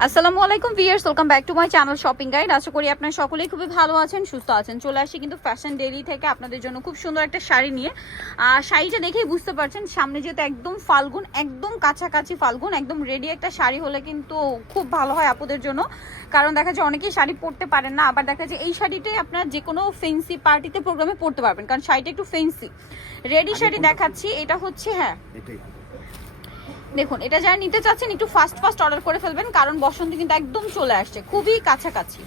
আসসালামু আলাইকুম viewers, welcome back to my channel shopping guide. আশা করি আপনারা সকলেই খুবই ভালো আছেন, সুস্থ আছেন। চলে আসি কিন্তু ফ্যাশন ডেইলি থেকে আপনাদের জন্য খুব সুন্দর একটা শাড়ি নিয়ে। শাড়িটা দেখেই বুঝতে পারছেন সামনে যেহেতু একদম ফাল্গুন, একদম কাছাকাছি ফাল্গুন, একদম রেডি একটা শাড়ি হলে কিন্তু খুব ভালো হয় আপুদের জন্য। কারণ দেখা যায় অনেকেই শাড়ি পরতে পারেন না, আবার দেখা যায় এই শাড়িটাই আপনার যে কোনো ফেন্সি পার্টিতে প্রোগ্রামে পরতে পারবেন, কারণ শাড়িটা একটু ফেন্সি। রেডি শাড়ি দেখাচ্ছি, এটা হচ্ছে হ্যাঁ দেখুন, এটা যারা নিতে চাচ্ছেন একটু ফাস্ট অর্ডার করে ফেলবেন, কারণ বসন্ত কিন্তু একদম চলে আসছে, খুবই কাছাকাছি।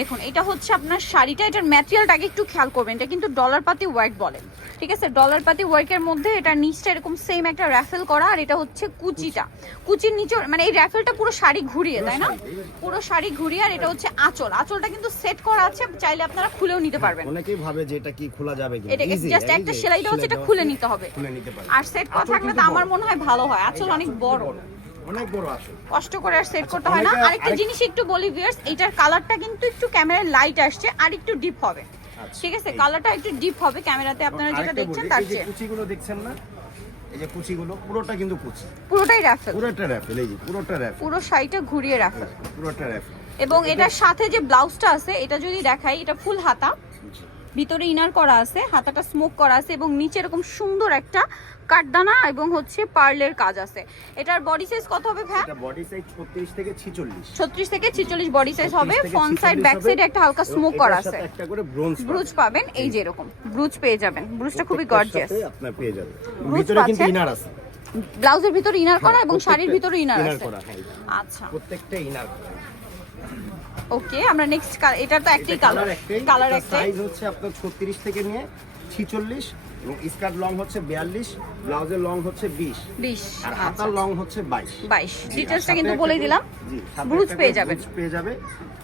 দেখুন এটা হচ্ছে আপনার শাড়িটা, এটার ম্যাটেরিয়ালটাকে একটু খেয়াল করবেন, এটা কিন্তু ডলার পাতি ওয়ার্ক বলে, ঠিক আছে? ডলার পাতি ওয়ার্কের মধ্যে এটা নিচটা এরকম সেম একটা র্যাফেল করা, আর এটা হচ্ছে কুচির নিচে মানে এই র্যাফেলটা পুরো শাড়ি ঘুরিয়ে, তাই না? পুরো শাড়ি ঘুরিয়ে। আর এটা হচ্ছে আঁচলটা কিন্তু সেট করা আছে, চাইলে আপনারা খুলেও নিতে পারবেন। অনেকেই ভাবে যে এটা কি খোলা যাবে কিনা, এটা জাস্ট একটা সেলাই দেওয়া হচ্ছে, এটা খুলে নিতে হবে। আর সেট করা থাকলে তো আমার মনে হয় ভালো হয়, আঁচল অনেক বড়, অনেক বড় আঁচল, কষ্ট করে আর সেট করতে হয় না। আরেকটা জিনিস একটু বলি ভিউয়ার্স, এটার কালারটা কিন্তু একটু ক্যামেরায় লাইট আসছে, আর একটু ডিপ হবে, ঠিক আছে? কালারটা একটু ডিপ হবে ক্যামেরাতে, আপনারা যেটা দেখছেন তার চেয়ে। কুচিগুলো দেখছেন না, এই যে কুচিগুলো পুরোটা কিন্তু কুচি, পুরোটাই রাফেল, পুরোটা রাফেল, এই যে পুরোটা রাফেল, পুরো শাড়িটা ঘুরিয়ে রাফেল, পুরোটা রাফেল। এবং এটার সাথে যে ব্লাউজটা আছে এটা যদি দেখাই, এটা ফুল হাতা, ভিতরে ইনার করা আছে, হাতাটা স্মোক করা আছে, এবং নিচে এরকম সুন্দর একটা কাটদানা এবং হচ্ছে পার্লের কাজ আছে। এটার বডি সাইজ কত হবে ভাই? এটা বডি সাইজ 36 থেকে 46, 36 থেকে 46 বডি সাইজ হবে। ফ্রন্ট সাইড ব্যাক সাইডে একটা হালকা স্মোক করা আছে, একটা করে ব্রোঞ্জ পাবেন, এই যে এরকম ব্রুজ পেয়ে যাবেন। ব্রুজটা খুবই গর্জিয়াস, আপনি পেয়ে যাবেন। ভিতরে কিন্তু ইনার আছে, ব্লাউজের ভিতরে ইনার করা এবং শাড়ির ভিতরে ইনার আছে। আচ্ছা, প্রত্যেকটা ইনার করা। ওকে, আমরা নেক্সট এটা তো একটাই কালার একটাই। সাইজ হচ্ছে আপনার 36 থেকে নিয়ে 46, এবং স্কার্ট লং হচ্ছে 42, ব্লাউজের লং হচ্ছে 20, আর হাতার লং হচ্ছে 22। ডিটেইলসটা কিন্তু বলেই দিলাম। জি, ব্রুজ পেয়ে যাবে।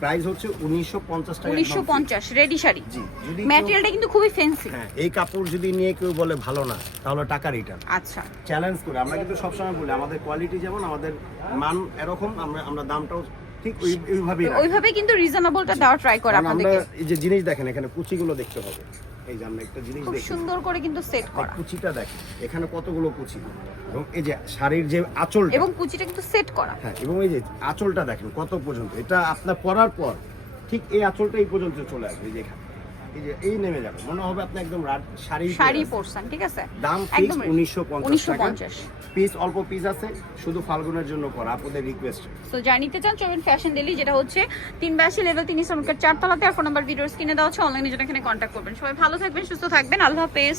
প্রাইস হচ্ছে 1950 টাকা, 1950 রেডি শাড়ি। জি, যদি ম্যাটেরিয়ালটা কিন্তু খুবই ফ্যান্সি। হ্যাঁ, এই কাপড় যদি নিয়ে কেউ বলে ভালো না, তাহলে টাকা রিটার্ন। আচ্ছা, চ্যালেঞ্জ করে আমরা কিন্তু সবসময় বলি আমাদের কোয়ালিটি যেমন, আমাদের মান এরকম, আমরা দামটাও ঠিক ওইভাবেই কিন্তু রিজনেবলটা দেওয়ার ট্রাই করে আপনাদেরকে। আমরা এই যে জিনিস দেখেন, এখানে কুচিগুলো দেখতে হবে। এই যে আমরা একটা জিনিস দেখি, সুন্দর করে কিন্তু সেট করা, কুচিটা দেখেন এখানে কতগুলো কুচি, এবং এই যে শাড়ির যে আঁচলটা, এবং কুচিটা কিন্তু সেট করা। হ্যাঁ, এবং এই যে আঁচলটা দেখেন কত পর্যন্ত, এটা আপনার পরার পর ঠিক এই আঁচলটা এই পর্যন্ত চলে আসবে, এই যে এখানে এই যে এই নেমে যাবে, মনে হবে আপনি একদম শাড়ি পরছেন, ঠিক আছে? দাম ফিক্স 1950 টাকা। 1950 পিস অল্প পিস আছে, শুধু ফাল্গুনের জন্য করা, আপনাদের রিকোয়েস্ট। সো জানিতে চান চলুন ফ্যাশন ডেইলি, যেটা হচ্ছে 382 লেভেল 3 ইসলামকের 4 তলাতে, আর ফোন নাম্বার ভিডিওস কিনে দেওয়া হচ্ছে, অনলাইনে যেটা এখানে কন্ট্যাক্ট করবেন। সবাই ভালো থাকবেন, সুস্থ থাকবেন, আল্লাহ হাফেজ।